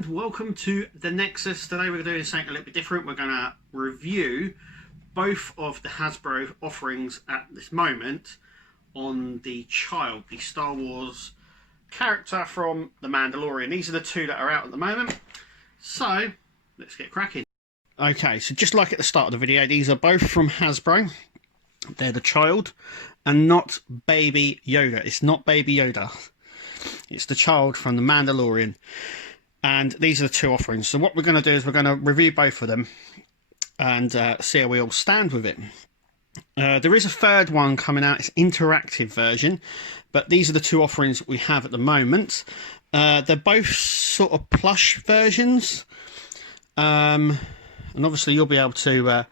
and welcome to the Nexus. Today we're doing something a little bit different. We're going to review both of the Hasbro offerings at this moment on the child, the Star Wars character from the Mandalorian. These are the two that are out at the moment. So let's get cracking. Okay, so just like at the start of the video, these are both from Hasbro. They're the child and not Baby Yoda. It's not Baby Yoda. It's the child from the Mandalorian. And these are the two offerings. So what we're going to do is we're going to review both of them and see how we all stand with it. There is a third one coming out. It's interactive version. But these are the two offerings we have at the moment. They're both sort of plush versions. And obviously you'll be able to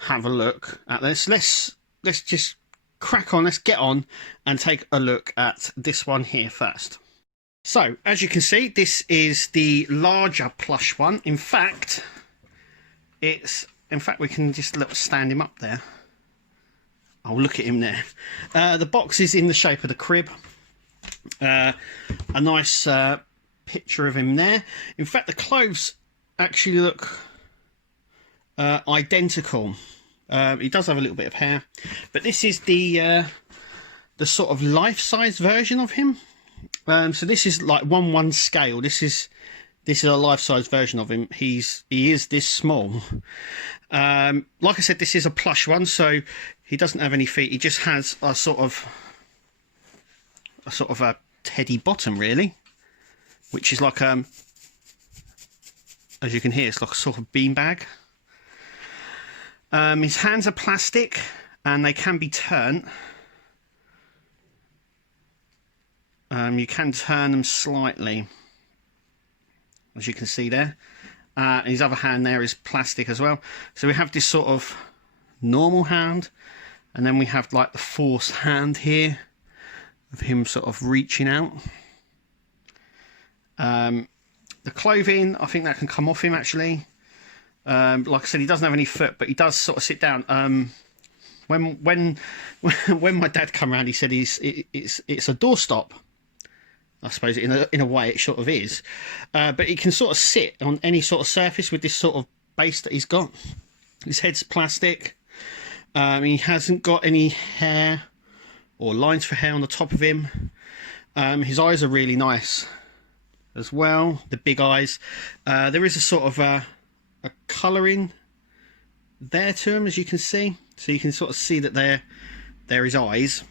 have a look at this. Let's just crack on. Let's get on and take a look at this one here first. So, as you can see, this is the larger plush one. In fact, we can just stand him up there. Oh, look at him there. The box is in the shape of the crib. A nice picture of him there. In fact, the clothes actually look identical. He does have a little bit of hair, but this is the sort of life-size version of him. So this is like 1:1 scale. This is a life-size version of him. He is this small. Like I said, this is a plush one, so he doesn't have any feet. He just has a sort of a teddy bottom, really, which is like as you can hear, it's like a sort of beanbag. His hands are plastic and they can be turned. You can turn them slightly, as you can see there. His other hand there is plastic as well. So we have this sort of normal hand, and then we have like the force hand here of him sort of reaching out. The clothing, I think that can come off him actually. Like I said, he doesn't have any foot, but he does sort of sit down. When my dad come around, he said it's a doorstop. I suppose in a way it sort of is, but he can sort of sit on any sort of surface with this sort of base that he's got. His head's plastic. He hasn't got any hair or lines for hair on the top of him. His eyes are really nice as well, the big eyes. There is a sort of a colouring there to him, as you can see, so you can sort of see that they're his eyes.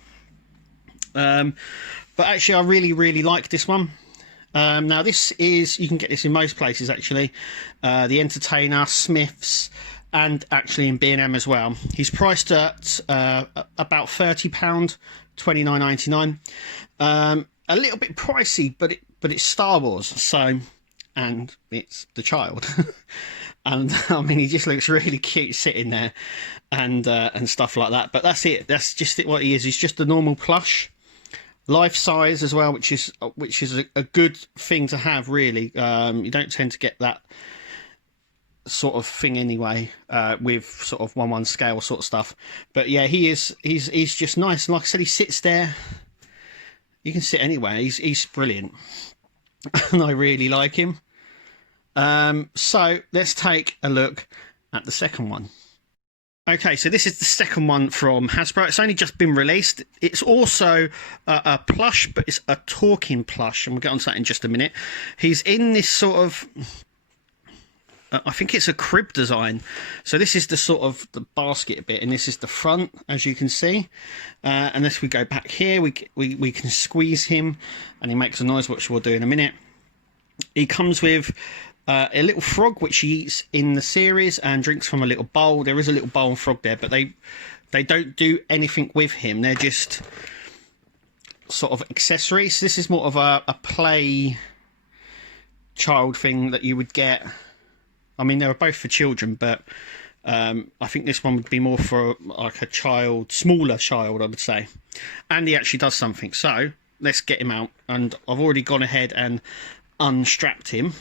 But actually I really like this one. Now this is, you can get this in most places actually, the Entertainer, Smiths, and actually in B&M as well. He's priced at about £30, $29.99. A little bit pricey, but it's Star Wars, so, and it's the child. And I mean, he just looks really cute sitting there and stuff like that. But that's it. That's just what he is. He's just a normal plush, life size as well, which is a good thing to have, really. You don't tend to get that sort of thing anyway, with sort of 1:1 scale sort of stuff. But yeah, he's just nice. And like I said, he sits there. You can sit anywhere. He's brilliant, and I really like him. So let's take a look at the second one. Okay, so this is the second one from Hasbro. It's only just been released. It's also a plush, but it's a talking plush, and we'll get onto that in just a minute. He's in this sort of, I think it's a crib design. So this is the sort of the basket bit, and this is the front, as you can see. Unless we go back here, we can squeeze him, and he makes a noise, which we'll do in a minute. He comes with a little frog, which he eats in the series and drinks from a little bowl. There is a little bowl and frog there, but they don't do anything with him. They're just sort of accessories. This is more of a play child thing that you would get. I mean, they were both for children, but I think this one would be more for like a child, smaller child, I would say. And he actually does something. So let's get him out. And I've already gone ahead and unstrapped him.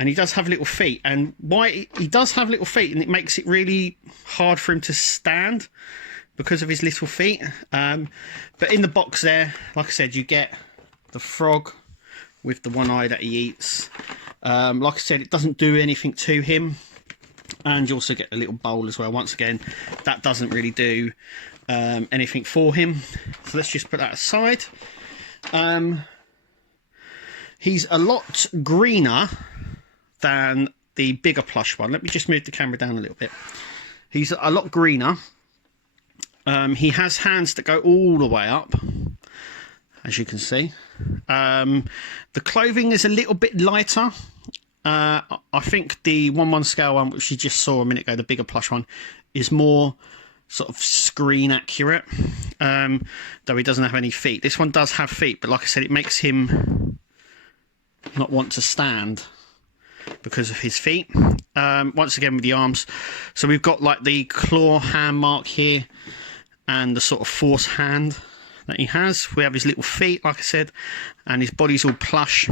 And he does have little feet, and why he does have little feet, and it makes it really hard for him to stand because of his little feet. But in the box there, like I said, you get the frog with the one eye that he eats. Like I said, it doesn't do anything to him. And you also get a little bowl as well. Once again, that doesn't really do anything for him. So let's just put that aside. He's a lot greener than the bigger plush one. Let me just move the camera down a little bit. He's a lot greener. He has hands that go all the way up, as you can see. The clothing is a little bit lighter. I think the 1/1 scale one, which you just saw a minute ago, the bigger plush one, is more sort of screen accurate, though he doesn't have any feet. This one does have feet, but like I said, it makes him not want to stand because of his feet. Once again with the arms, so we've got like the claw hand mark here and the sort of force hand that he has. We have his little feet, like I said, and his body's all plush.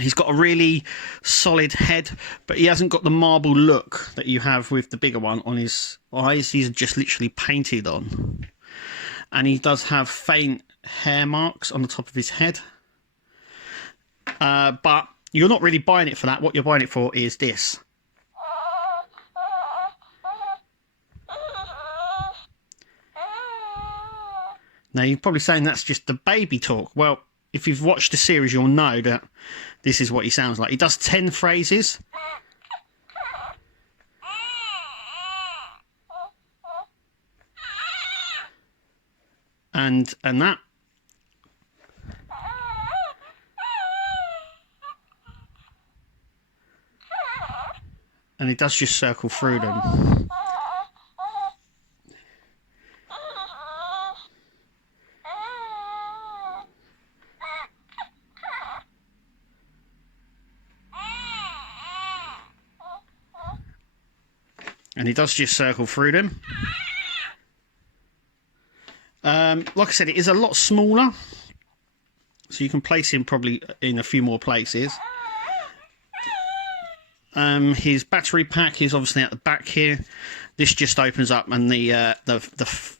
He's got a really solid head, but he hasn't got the marble look that you have with the bigger one on his eyes. These are just literally painted on. And he does have faint hair marks on the top of his head. But you're not really buying it for that. What you're buying it for is this. Now, you're probably saying that's just the baby talk. Well, if you've watched the series, you'll know that this is what he sounds like. He does 10 phrases. And that. And he does just circle through them. And he does just circle through them. Like I said, it is a lot smaller. So you can place him probably in a few more places. His battery pack is obviously at the back here. This just opens up and the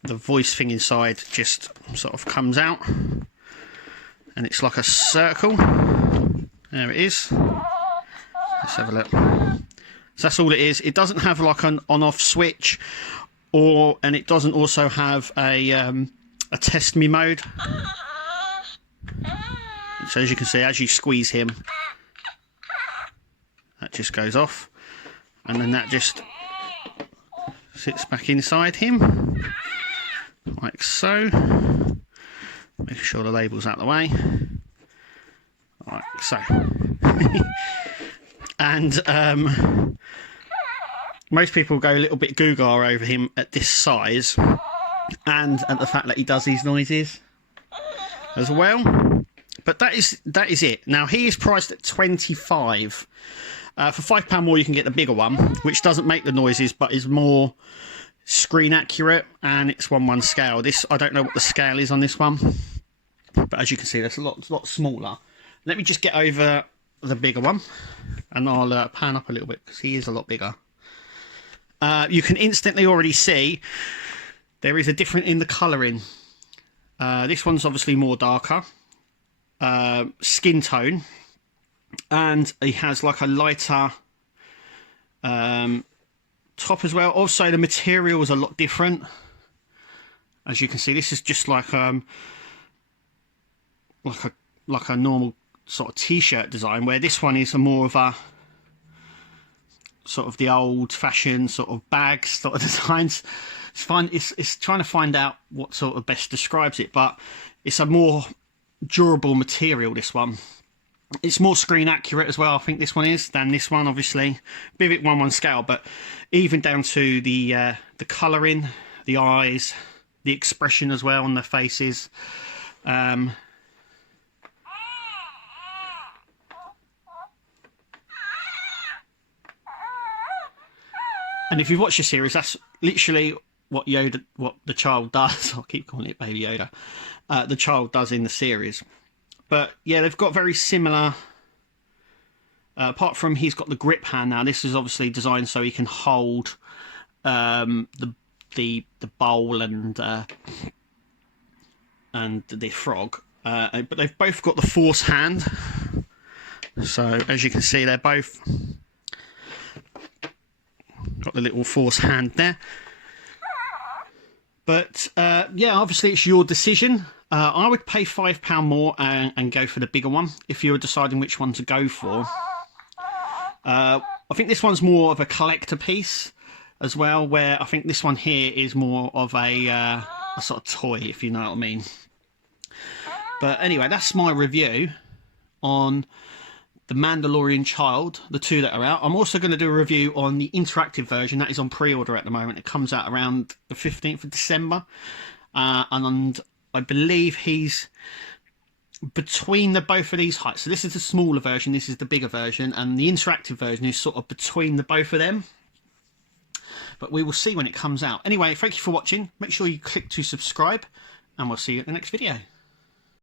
voice thing inside just sort of comes out. And it's like a circle. There it is. Let's have a look. So that's all it is. It doesn't have like an on-off switch, and it doesn't also have a test me mode. So as you can see, as you squeeze him, that just goes off, and then that just sits back inside him, like so. Make sure the label's out of the way, like so. And most people go a little bit Googar over him at this size, and at the fact that he does these noises as well. But that is it. Now he is priced at $25. For £5 more, you can get the bigger one, which doesn't make the noises, but is more screen accurate, and it's 1/1 scale. This, I don't know what the scale is on this one, but as you can see, that's a lot smaller. Let me just get over the bigger one, and I'll pan up a little bit because he is a lot bigger. You can instantly already see there is a difference in the colouring. This one's obviously more darker skin tone, and he has like a lighter top as well. Also, the material is a lot different. As you can see, this is just like a normal sort of t-shirt design, where this one is more of a sort of the old-fashioned sort of bag sort of designs. It's fun. It's trying to find out what sort of best describes it, but it's a more durable material, this one. It's more screen accurate as well, I think this one is, than this one, obviously. Be a bit 1/1 scale, but even down to the colouring, the eyes, the expression as well on the faces. And if you've watched the series, that's literally what the child does. I'll keep calling it Baby Yoda. The child does in the series. But yeah, they've got very similar. Apart from he's got the grip hand now. This is obviously designed so he can hold the bowl and the frog. But they've both got the force hand. So as you can see, they're both got the little force hand there. But yeah, obviously it's your decision. I would pay £5 more and go for the bigger one if you were deciding which one to go for. I think this one's more of a collector piece as well, where I think this one here is more of a sort of toy, if you know what I mean. But anyway, that's my review on the Mandalorian Child, the two that are out. I'm also going to do a review on the interactive version that is on pre-order at the moment. It comes out around the 15th of December, and I believe he's between the both of these heights. So this is the smaller version, this is the bigger version, and the interactive version is sort of between the both of them. But we will see when it comes out. Anyway, thank you for watching. Make sure you click to subscribe, and we'll see you at the next video.